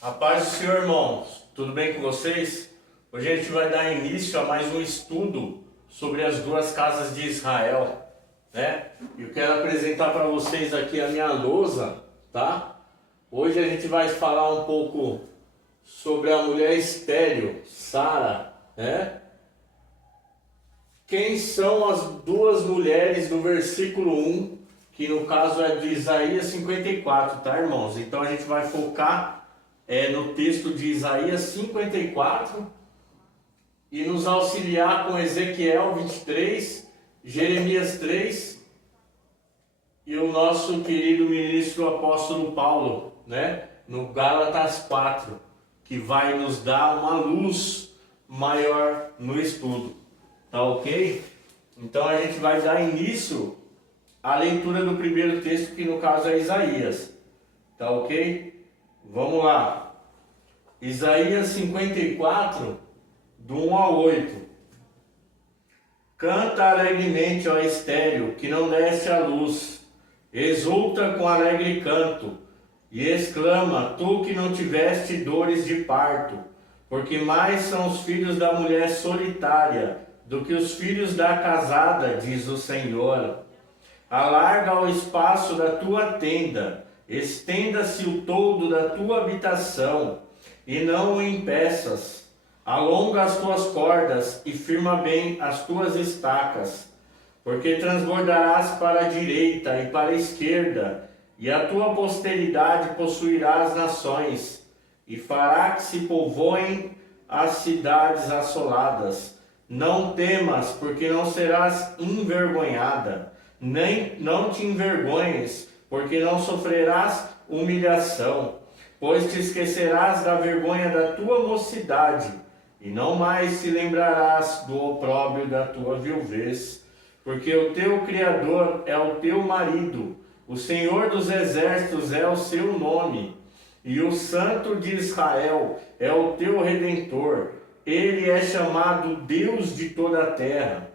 A paz do Senhor, irmãos. Tudo bem com vocês? Hoje a gente vai dar início a mais um estudo sobre as duas casas de Israel, né? Eu quero apresentar para vocês aqui a minha lousa, tá? Hoje a gente vai falar um pouco sobre a mulher estéril, Sara, né? Quem são as duas mulheres do versículo 1, que no caso é de Isaías 54, tá, irmãos? Então a gente vai focar no texto de Isaías 54 e nos auxiliar com Ezequiel 23, Jeremias 3 e o nosso querido ministro apóstolo Paulo, né, no Gálatas 4, que vai nos dar uma luz maior no estudo, tá ok? Então a gente vai dar início à leitura do primeiro texto, que no caso é Isaías, tá ok? Vamos lá, Isaías 54, do 1 ao 8. Canta alegremente, ó estéril, que não desce a luz, exulta com alegre canto, e exclama, tu que não tiveste dores de parto, porque mais são os filhos da mulher solitária do que os filhos da casada, diz o Senhor. Alarga o espaço da tua tenda, estenda-se o toldo da tua habitação, e não o impeças. Alonga as tuas cordas e firma bem as tuas estacas, porque transbordarás para a direita e para a esquerda, e a tua posteridade possuirá as nações, e fará que se povoem as cidades assoladas. Não temas, porque não serás envergonhada, nem não te envergonhes, porque não sofrerás humilhação, pois te esquecerás da vergonha da tua mocidade, e não mais te lembrarás do opróbrio da tua viuvez, porque o teu Criador é o teu marido, o Senhor dos exércitos é o seu nome, e o Santo de Israel é o teu Redentor. Ele é chamado Deus de toda a terra.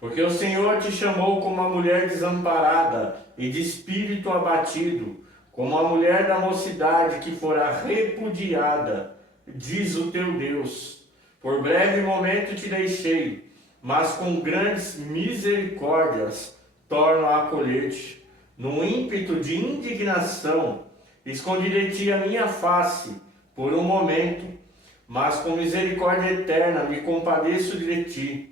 Porque o Senhor te chamou como a mulher desamparada e de espírito abatido, como a mulher da mocidade que fora repudiada, diz o teu Deus. Por breve momento te deixei, mas com grandes misericórdias torno a acolher-te. No ímpeto de indignação, escondi de ti a minha face por um momento, mas com misericórdia eterna me compadeço de ti,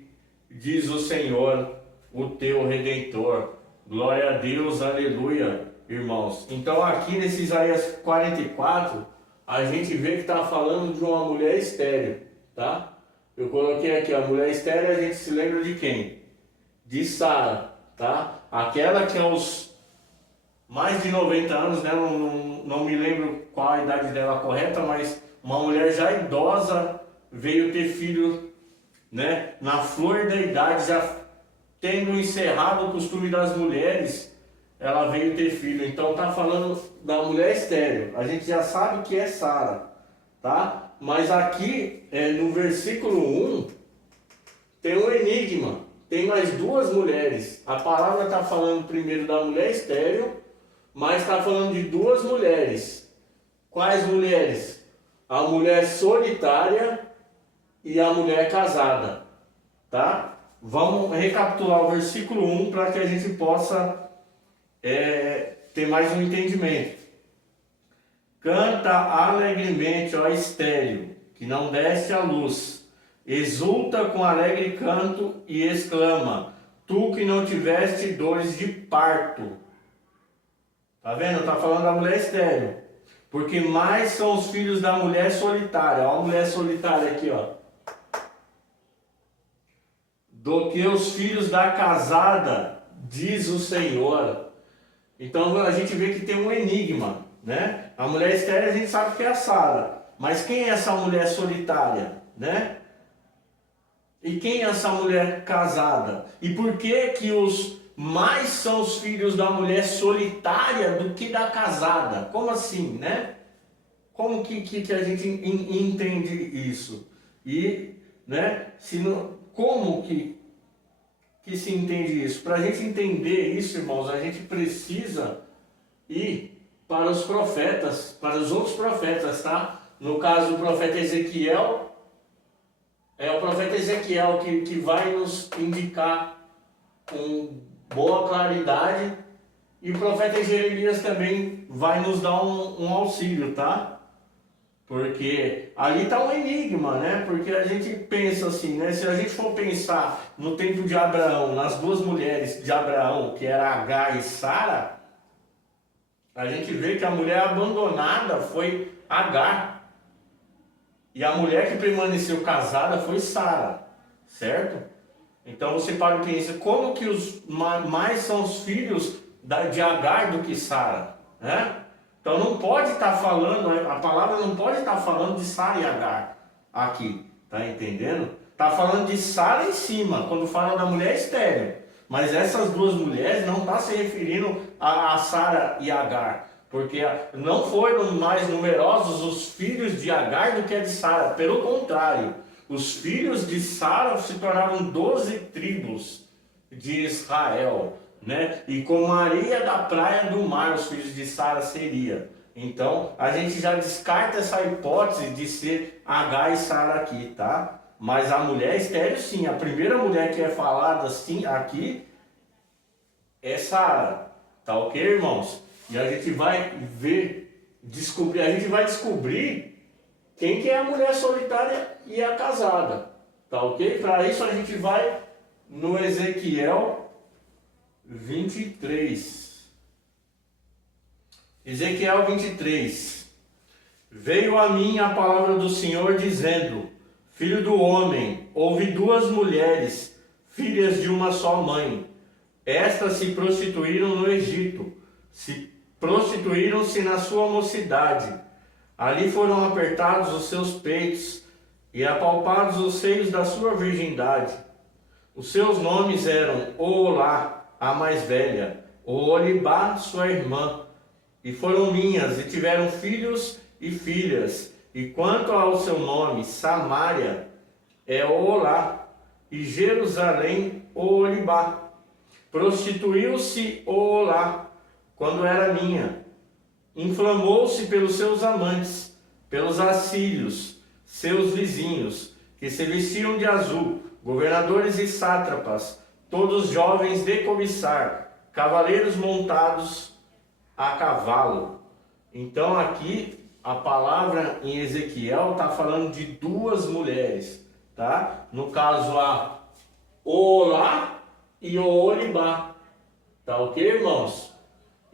diz o Senhor, o teu Redentor. Glória a Deus, aleluia, irmãos. Então aqui nesse Isaías 44, a gente vê que está falando de uma mulher estéril, tá? Eu coloquei aqui, a mulher estéril, a gente se lembra de quem? De Sara, tá? Aquela que aos mais de 90 anos, né? Não me lembro qual a idade dela correta, mas uma mulher já idosa veio ter filho, né, na flor da idade, já tendo encerrado o costume das mulheres, ela veio ter filho. Então está falando da mulher estéril. A gente já sabe que é Sara, tá? Mas aqui no versículo 1 tem um enigma. Tem mais duas mulheres. A palavra está falando primeiro da mulher estéril, mas está falando de duas mulheres. Quais mulheres? A mulher solitária e a mulher casada, tá? Vamos recapitular o versículo 1 para que a gente possa ter mais um entendimento. Canta alegremente, ó estéril, que não desce a luz, exulta com alegre canto e exclama, tu que não tiveste dores de parto. Tá vendo? Está falando da mulher estéril. Porque mais são os filhos da mulher solitária. Olha a mulher solitária aqui, ó. Do que os filhos da casada, diz o Senhor. Então a gente vê que tem um enigma, né? A mulher estéril a gente sabe que é a Sara. Mas quem é essa mulher solitária, né? E quem é essa mulher casada? E por que que os mais são os filhos da mulher solitária do que da casada? Como assim, né? Como que a gente entende isso? E, né, como que se entende isso? Para a gente entender isso, irmãos, a gente precisa ir para os profetas, para os outros profetas, tá? no caso do profeta Ezequiel, é o profeta Ezequiel que vai nos indicar com boa claridade, e o profeta Jeremias também vai nos dar um auxílio, tá? Porque ali está um enigma, né? Porque a gente pensa assim, né? Se a gente for pensar no tempo de Abraão, nas duas mulheres de Abraão, que era Agar e Sara, a gente vê que a mulher abandonada foi Agar. E a mulher que permaneceu casada foi Sara, certo? Então você para e pensa, como que os mais são os filhos de Agar do que Sara, né? Então não pode estar falando, a palavra não pode estar falando de Sara e Agar aqui, tá entendendo? Está falando de Sara em cima, quando fala da mulher estéril. Mas essas duas mulheres não está se referindo a Sara e Agar, porque não foram mais numerosos os filhos de Agar do que a de Sara. Pelo contrário, os filhos de Sara se tornaram 12 tribos de Israel, né? E como a areia da praia do mar, os filhos de Sara seria. Então, a gente já descarta essa hipótese de ser Agar e Sara aqui, tá? Mas a mulher estéril, sim. A primeira mulher que é falada assim aqui é Sara, tá ok, irmãos? E a gente vai a gente vai descobrir quem que é a mulher solitária e a casada, tá ok? Para isso a gente vai no Ezequiel 23. Ezequiel 23. Veio a mim a palavra do Senhor dizendo: Filho do homem, houve duas mulheres, filhas de uma só mãe. Estas se prostituíram no Egito, prostituíram-se na sua mocidade. Ali foram apertados os seus peitos e apalpados os seios da sua virgindade. Os seus nomes eram Oolá, a mais velha, Oholibá, sua irmã, e foram minhas, e tiveram filhos e filhas. E quanto ao seu nome, Samaria, é Oolá, e Jerusalém, Oholibá. Prostituiu-se Oolá, quando era minha. Inflamou-se pelos seus amantes, pelos assírios, seus vizinhos, que se vestiam de azul, governadores e sátrapas, todos jovens de cobiçar, cavaleiros montados a cavalo. Então aqui a palavra em Ezequiel está falando de duas mulheres, tá? No caso a Oolá e Oholibá, tá ok, irmãos?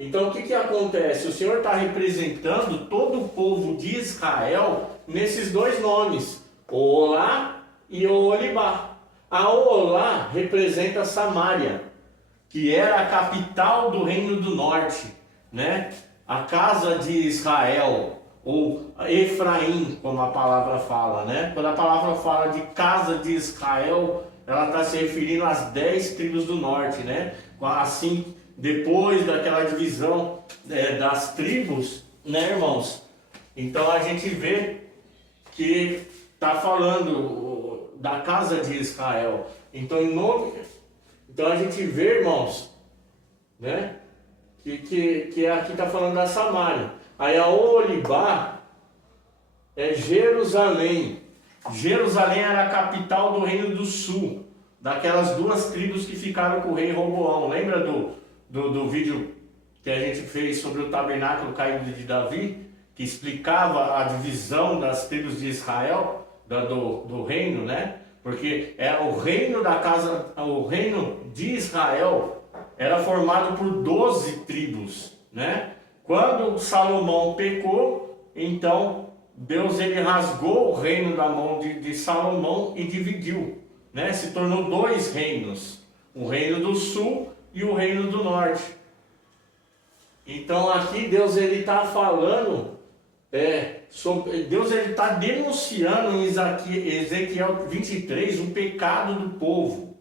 Então o que acontece? O Senhor está representando todo o povo de Israel nesses dois nomes, Oolá e Oholibá. A Oolá representa Samaria, que era a capital do Reino do Norte, né? A casa de Israel, ou Efraim, como a palavra fala, né? Quando a palavra fala de casa de Israel, ela está se referindo às 10 tribos do norte, né? Assim, depois daquela divisão das tribos, né, irmãos? Então a gente vê que está falando da casa de Israel. Então a gente vê, irmãos, né, que aqui está falando da Samaria. Aí a Oholibá é Jerusalém. Jerusalém era a capital do Reino do Sul, daquelas duas tribos que ficaram com o rei Roboão. Lembra do vídeo que a gente fez sobre o tabernáculo caído de Davi, que explicava a divisão das tribos de Israel, do reino, né? Porque o reino o reino de Israel era formado por 12 tribos, né? Quando Salomão pecou, então Deus ele rasgou o reino da mão de Salomão e dividiu, né? Se tornou dois reinos, o reino do sul e o reino do norte. Então aqui Deus ele está falando, Deus ele está denunciando em Ezequiel 23 o pecado do povo,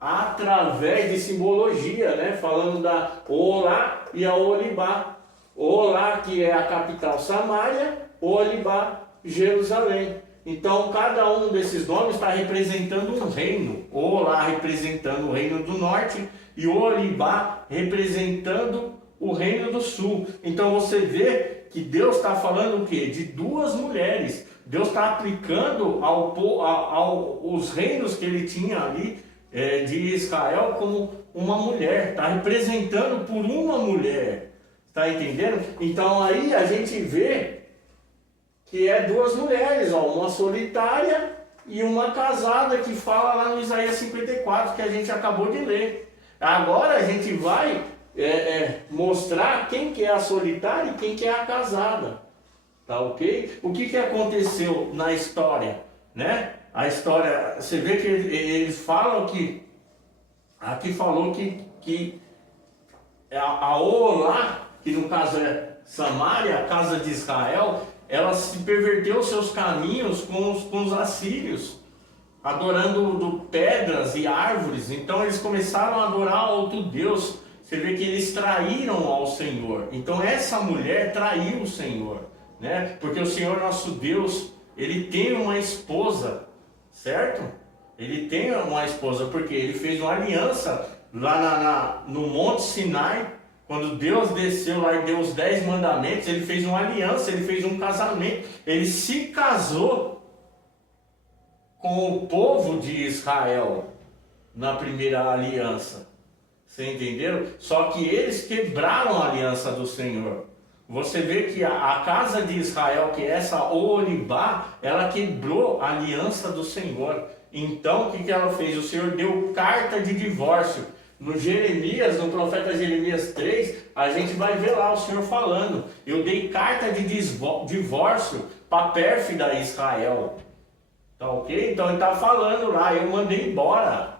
através de simbologia, né? Falando da Oolá e a Oholibá. Oolá, que é a capital Samaria, Oholibá, Jerusalém. Então cada um desses nomes está representando um reino. Oolá representando o reino do norte e Oholibá representando o reino do sul. Então você vê que Deus está falando o quê? De duas mulheres. Deus está aplicando aos reinos que ele tinha ali de Israel como uma mulher. Está representando por uma mulher. Está entendendo? Então aí a gente vê que é duas mulheres, ó, uma solitária e uma casada, que fala lá no Isaías 54, que a gente acabou de ler. Agora a gente vai mostrar quem que é a solitária e quem que é a casada. Tá ok? O que aconteceu na história? Né? A história, você vê que eles falam que, aqui falou que a Olá, que no caso é Samaria, a casa de Israel, ela se perverteu seus caminhos com os assírios, adorando pedras e árvores. Então eles começaram a adorar outro Deus. Você vê que eles traíram ao Senhor. Então essa mulher traiu o Senhor, né? Porque o Senhor nosso Deus, ele tem uma esposa, certo? Ele tem uma esposa, porque ele fez uma aliança lá no Monte Sinai. Quando Deus desceu lá e deu os 10 mandamentos, ele fez uma aliança, ele fez um casamento. Ele se casou com o povo de Israel na primeira aliança. Você entendeu? Só que eles quebraram a aliança do Senhor. Você vê que a casa de Israel, que é essa Olibá, ela quebrou a aliança do Senhor. Então o que ela fez? O Senhor deu carta de divórcio. No Jeremias, no profeta Jeremias 3, a gente vai ver lá o Senhor falando: eu dei carta de divórcio para a pérfida Israel. Tá ok? Então ele está falando lá, eu mandei embora,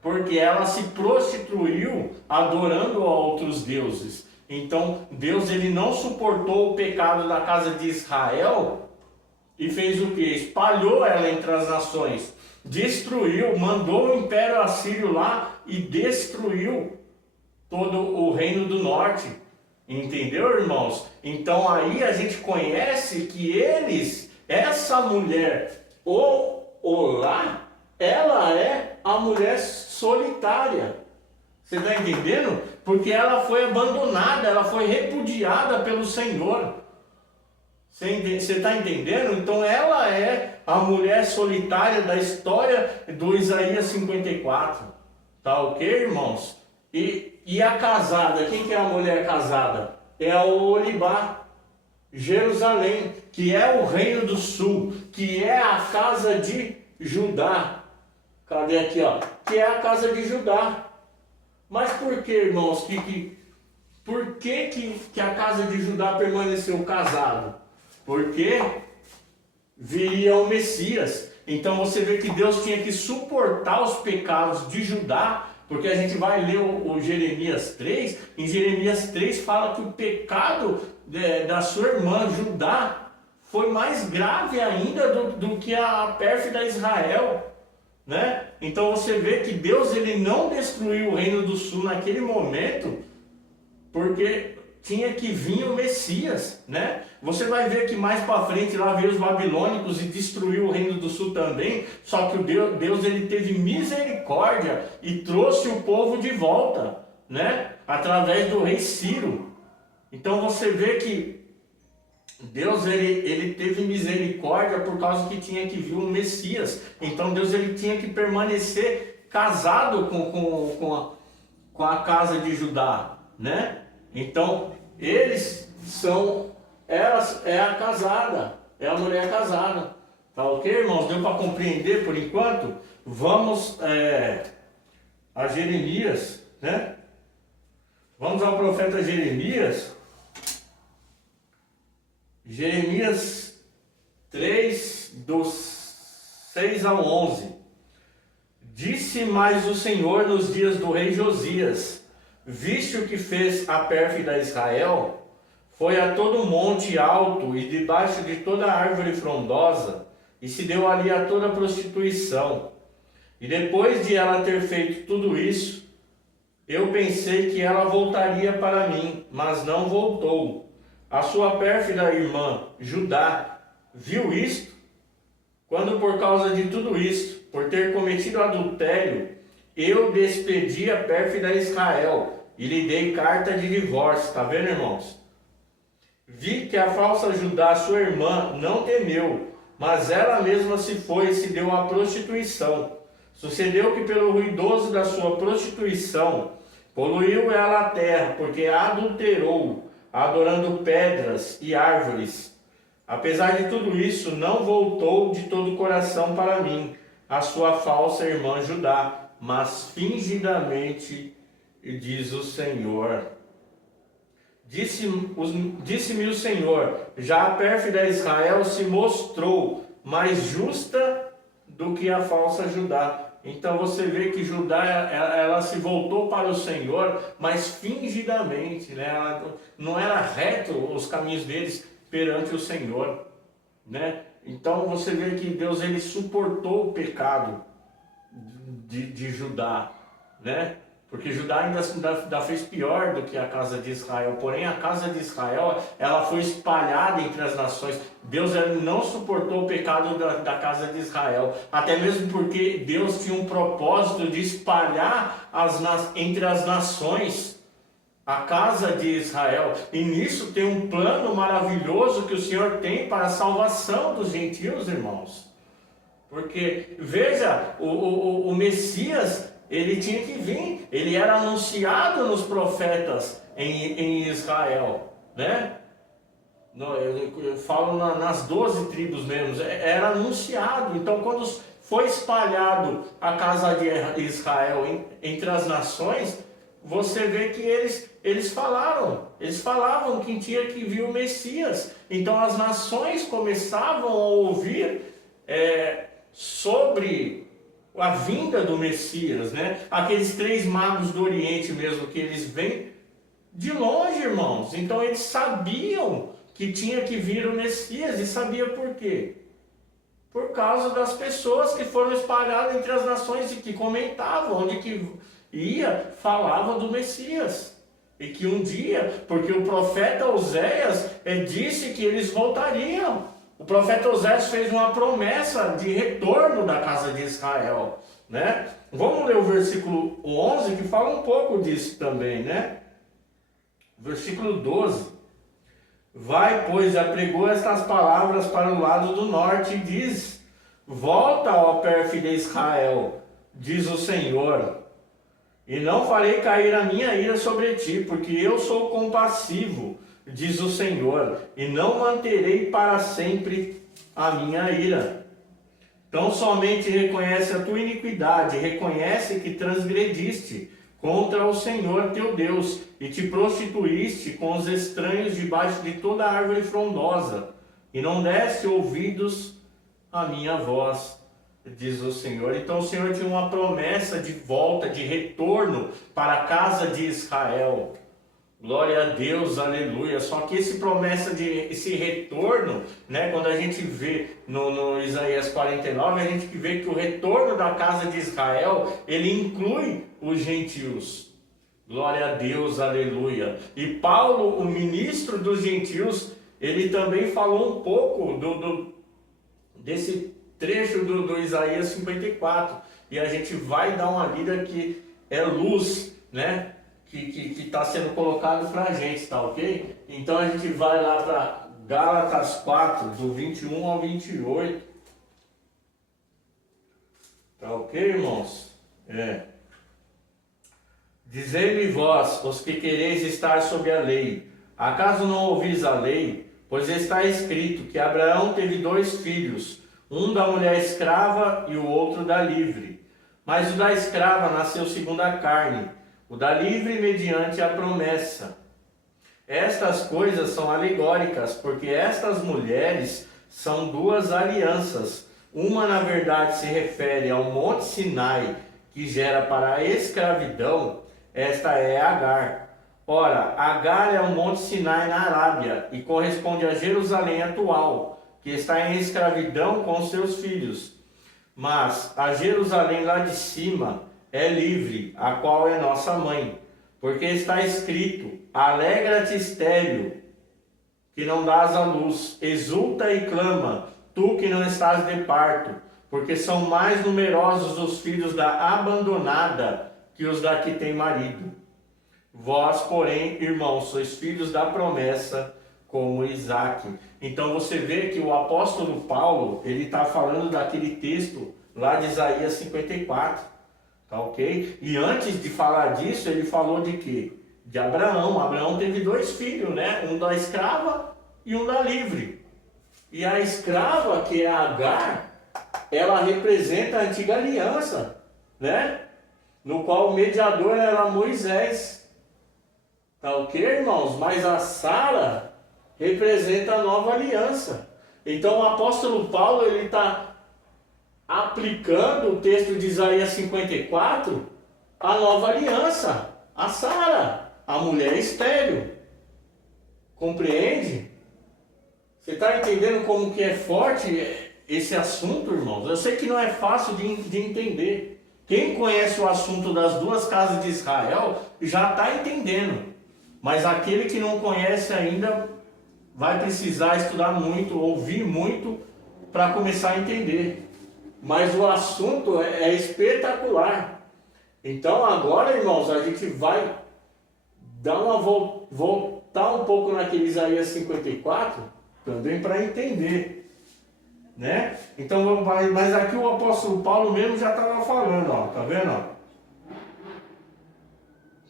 porque ela se prostituiu adorando a outros deuses. Então Deus, ele não suportou o pecado da casa de Israel e fez o que? Espalhou ela entre as nações, destruiu, mandou o Império Assírio lá e destruiu todo o reino do norte. Entendeu, irmãos? Então aí a gente conhece que eles, essa mulher, Olá, ela é a mulher solitária. Você está entendendo? Porque ela foi abandonada, ela foi repudiada pelo Senhor. Você está entendendo? Então ela é a mulher solitária da história do Isaías 54. Tá ok, irmãos? E a casada, quem que é a mulher casada? É a Olibá, Jerusalém, que é o reino do sul, que é a casa de Judá. Cadê aqui, ó? Que é a casa de Judá. Mas por que, irmãos, por que a casa de Judá permaneceu casado? Porque viria o Messias. Então você vê que Deus tinha que suportar os pecados de Judá, porque a gente vai ler o Jeremias 3. Em Jeremias 3 fala que o pecado da sua irmã Judá foi mais grave ainda do que a pérfida Israel, né? Então você vê que Deus, ele não destruiu o reino do sul naquele momento, porque tinha que vir o Messias, né? Você vai ver que mais para frente lá veio os babilônicos e destruiu o reino do sul também. Só que Deus ele teve misericórdia e trouxe o povo de volta, né? Através do rei Ciro. Então você vê que Deus ele teve misericórdia por causa que tinha que vir um Messias. Então Deus ele tinha que permanecer casado com a casa de Judá, né? Então eles é a casada, é a mulher casada. Tá ok, irmãos? Deu para compreender por enquanto? Vamos a Jeremias, né? Vamos ao profeta Jeremias. Jeremias 3, dos 6 ao 11. Disse mais o Senhor nos dias do rei Josias: viste o que fez a pérfida Israel? Foi a todo monte alto e debaixo de toda árvore frondosa, e se deu ali a toda prostituição. E depois de ela ter feito tudo isso, eu pensei que ela voltaria para mim, mas não voltou. A sua pérfida irmã Judá viu isto, quando por causa de tudo isso, por ter cometido adultério, eu despedi a pérfida Israel e lhe dei carta de divórcio. Está vendo, irmãos? Vi que a falsa Judá, sua irmã, não temeu, mas ela mesma se foi e se deu à prostituição. Sucedeu que pelo ruidoso da sua prostituição, poluiu ela a terra, porque a adulterou, adorando pedras e árvores. Apesar de tudo isso, não voltou de todo o coração para mim, a sua falsa irmã Judá, mas fingidamente, diz o Senhor. Disse-me o Senhor, já a pérfida Israel se mostrou mais justa do que a falsa Judá. Então você vê que Judá, ela se voltou para o Senhor, mas fingidamente, né? Não era reto os caminhos deles perante o Senhor, né? Então você vê que Deus, ele suportou o pecado de Judá, né? Porque Judá ainda fez pior do que a casa de Israel. Porém, a casa de Israel, ela foi espalhada entre as nações. Deus, ele não suportou o pecado da casa de Israel. Até mesmo porque Deus tinha um propósito de espalhar entre as nações a casa de Israel. E nisso tem um plano maravilhoso que o Senhor tem para a salvação dos gentios, irmãos. Porque, veja, o Messias, ele tinha que vir, ele era anunciado nos profetas em Israel, né? Eu falo nas 12 tribos mesmo, era anunciado. Então, quando foi espalhado a casa de Israel entre as nações, você vê que eles falavam que tinha que vir o Messias. Então, as nações começavam a ouvir sobre a vinda do Messias, né? Aqueles 3 magos do Oriente mesmo, que eles vêm de longe, irmãos. Então eles sabiam que tinha que vir o Messias. E sabia por quê? Por causa das pessoas que foram espalhadas entre as nações e que comentavam, onde que ia, falavam do Messias. E que um dia, porque o profeta Oséias disse que eles voltariam. O profeta Oséias fez uma promessa de retorno da casa de Israel, né? Vamos ler o versículo 11, que fala um pouco disso também, né? Versículo 12. Vai, pois, e apregou estas palavras para o lado do norte e diz: volta, ó pérfida Israel, diz o Senhor, e não farei cair a minha ira sobre ti, porque eu sou compassivo, diz o Senhor, e não manterei para sempre a minha ira. Então somente reconhece a tua iniquidade, reconhece que transgrediste contra o Senhor teu Deus, e te prostituíste com os estranhos debaixo de toda árvore frondosa, e não deste ouvidos à minha voz, diz o Senhor. Então o Senhor tinha uma promessa de volta, de retorno para a casa de Israel. Glória a Deus, aleluia. Só que esse retorno, né, quando a gente vê no Isaías 49, a gente vê que o retorno da casa de Israel, ele inclui os gentios. Glória a Deus, aleluia. E Paulo, o ministro dos gentios, ele também falou um pouco desse trecho do Isaías 54. E a gente vai dar uma lida que é luz, né? Que está sendo colocado para a gente, tá ok? Então a gente vai lá para Gálatas 4, do 21 ao 28. Tá ok, irmãos? Dizei-me vós, os que quereis estar sob a lei, acaso não ouvis a lei? Pois está escrito que Abraão teve 2 filhos, um da mulher escrava e o outro da livre. Mas o da escrava nasceu segundo a carne, o da livre mediante a promessa. Estas coisas são alegóricas, porque estas mulheres são 2 alianças. Uma, na verdade, se refere ao Monte Sinai, que gera para a escravidão. Esta é Agar. Ora, Agar é o Monte Sinai na Arábia e corresponde a Jerusalém atual, que está em escravidão com seus filhos. Mas a Jerusalém lá de cima é livre, a qual é nossa mãe, porque está escrito: alegra-te, estéril, que não dás à luz, exulta e clama, tu que não estás de parto, porque são mais numerosos os filhos da abandonada que os da que tem marido. Vós, porém, irmãos, sois filhos da promessa, como Isaac. Então você vê que o apóstolo Paulo, ele está falando daquele texto lá de Isaías 54, tá ok? E antes de falar disso, ele falou de quê? De Abraão. Abraão teve 2 filhos, né? Um da escrava e um da livre. E a escrava, que é Agar, ela representa a antiga aliança, né? No qual o mediador era Moisés. Tá ok, irmãos? Mas a Sara representa a nova aliança. Então o apóstolo Paulo, ele está aplicando o texto de Isaías 54 à nova aliança, a Sara, a mulher estéril. Compreende? Você está entendendo como que é forte esse assunto, irmãos? Eu sei que não é fácil de entender. Quem conhece o assunto das 2 casas de Israel já está entendendo. Mas aquele que não conhece ainda vai precisar estudar muito, ouvir muito para começar a entender. Mas o assunto é espetacular. Então agora, irmãos, a gente vai dar uma voltar um pouco naquele Isaías 54, também para entender, né? Então, mas aqui o apóstolo Paulo mesmo já estava falando, ó, tá vendo? Ó?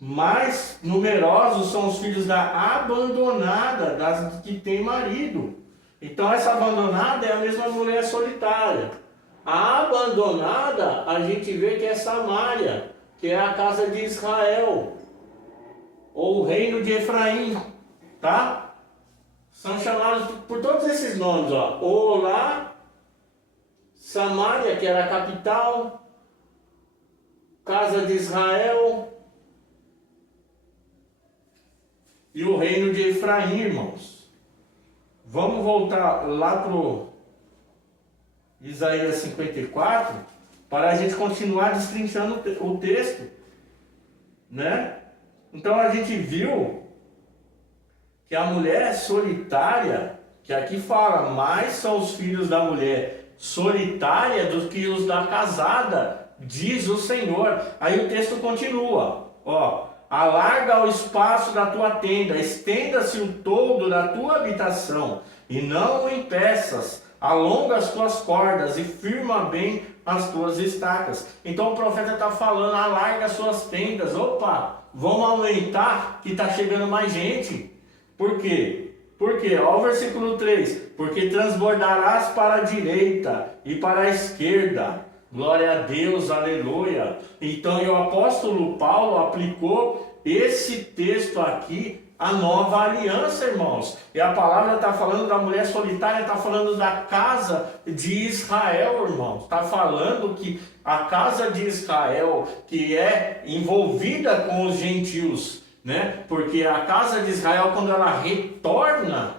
Mais numerosos são os filhos da abandonada, das que tem marido. Então essa abandonada é a mesma mulher solitária. A abandonada, a gente vê que é Samaria, que é a casa de Israel, ou o reino de Efraim, tá? São chamados por todos esses nomes, ó. Olá, Samaria, que era a capital, casa de Israel, e o reino de Efraim, irmãos. Vamos voltar lá para o Isaías 54, para a gente continuar destrinchando o texto, né? Então a gente viu que a mulher solitária, que aqui fala, mais são os filhos da mulher solitária do que os da casada, diz o Senhor. Aí o texto continua, ó. Alarga o espaço da tua tenda, estenda-se o todo da tua habitação, e não o impeças. Alonga as tuas cordas e firma bem as tuas estacas. Então o profeta está falando, alarga as suas tendas. Opa, vamos aumentar que está chegando mais gente. Por quê? Porque, ó o versículo 3, porque transbordarás para a direita e para a esquerda. Glória a Deus, aleluia. Então o apóstolo Paulo aplicou esse texto aqui à nova aliança, irmãos. E a palavra está falando da mulher solitária, está falando da casa de Israel, irmãos. Está falando que a casa de Israel, que é envolvida com os gentios, né? Porque a casa de Israel, quando ela retorna,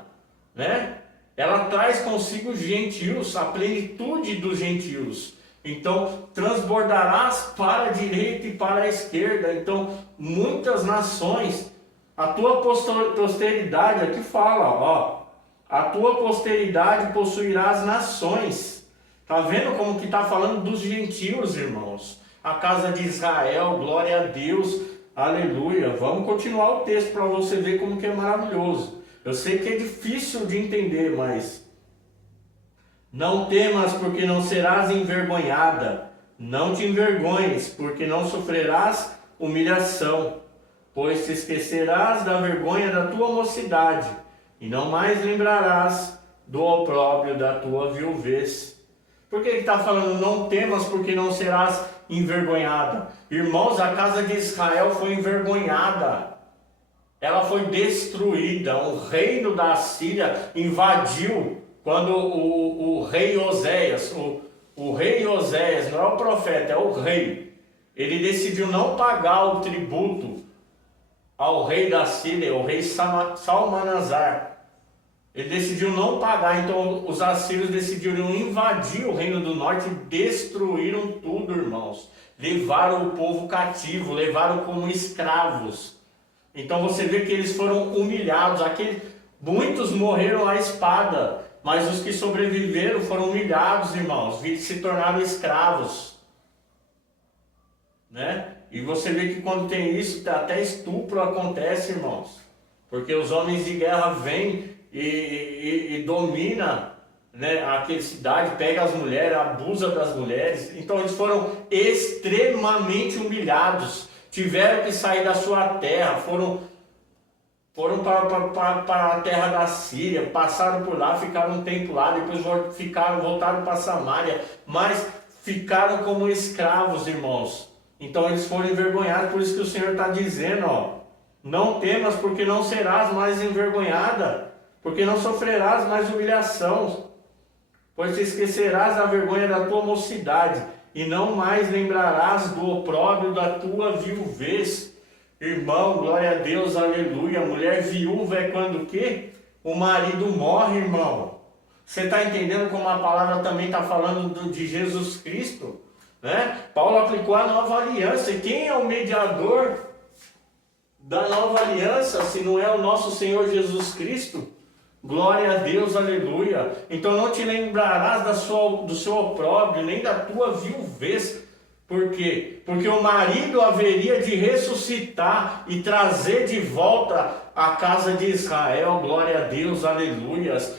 né? Ela traz consigo os gentios, a plenitude dos gentios. Então, transbordarás para a direita e para a esquerda. Então, muitas nações, a tua posteridade, aqui fala, ó, a tua posteridade possuirá as nações. Tá vendo como que está falando dos gentios, irmãos? A casa de Israel, glória a Deus, aleluia. Vamos continuar o texto para você ver como que é maravilhoso. Eu sei que é difícil de entender, mas... Não temas, porque não serás envergonhada. Não te envergonhes, porque não sofrerás humilhação. Pois te esquecerás da vergonha da tua mocidade, e não mais lembrarás do opróbrio da tua viuvez. Por que ele está falando, não temas, porque não serás envergonhada? Irmãos, a casa de Israel foi envergonhada. Ela foi destruída. O reino da Assíria invadiu. Quando o rei Oséias, o rei Oséias, não é o profeta, é o rei, ele decidiu não pagar o tributo ao rei da Síria, o rei Salmanasar. Ele decidiu não pagar, então os assírios decidiram invadir o reino do norte e destruíram tudo, irmãos. Levaram o povo cativo, levaram como escravos. Então você vê que eles foram humilhados, muitos morreram à espada. Mas os que sobreviveram foram humilhados, irmãos, se tornaram escravos, né? E você vê que quando tem isso, até estupro acontece, irmãos. Porque os homens de guerra vêm e domina, né, aquela cidade, pega as mulheres, abusa das mulheres. Então eles foram extremamente humilhados, tiveram que sair da sua terra, foram para a terra da Síria, passaram por lá, ficaram um tempo lá, depois voltaram para Samaria, mas ficaram como escravos, irmãos. Então eles foram envergonhados, por isso que o Senhor está dizendo, ó, não temas, porque não serás mais envergonhada, porque não sofrerás mais humilhação, pois te esquecerás da vergonha da tua mocidade, e não mais lembrarás do opróbrio da tua viuvez. Irmão, glória a Deus, aleluia. Mulher viúva é quando o quê? O marido morre, irmão. Você está entendendo como a palavra também está falando de Jesus Cristo? Né? Paulo aplicou a nova aliança. E quem é o mediador da nova aliança, se não é o nosso Senhor Jesus Cristo? Glória a Deus, aleluia. Então não te lembrarás do seu opróbrio, nem da tua viuvez. Por quê? Porque o marido haveria de ressuscitar e trazer de volta a casa de Israel, glória a Deus, aleluias.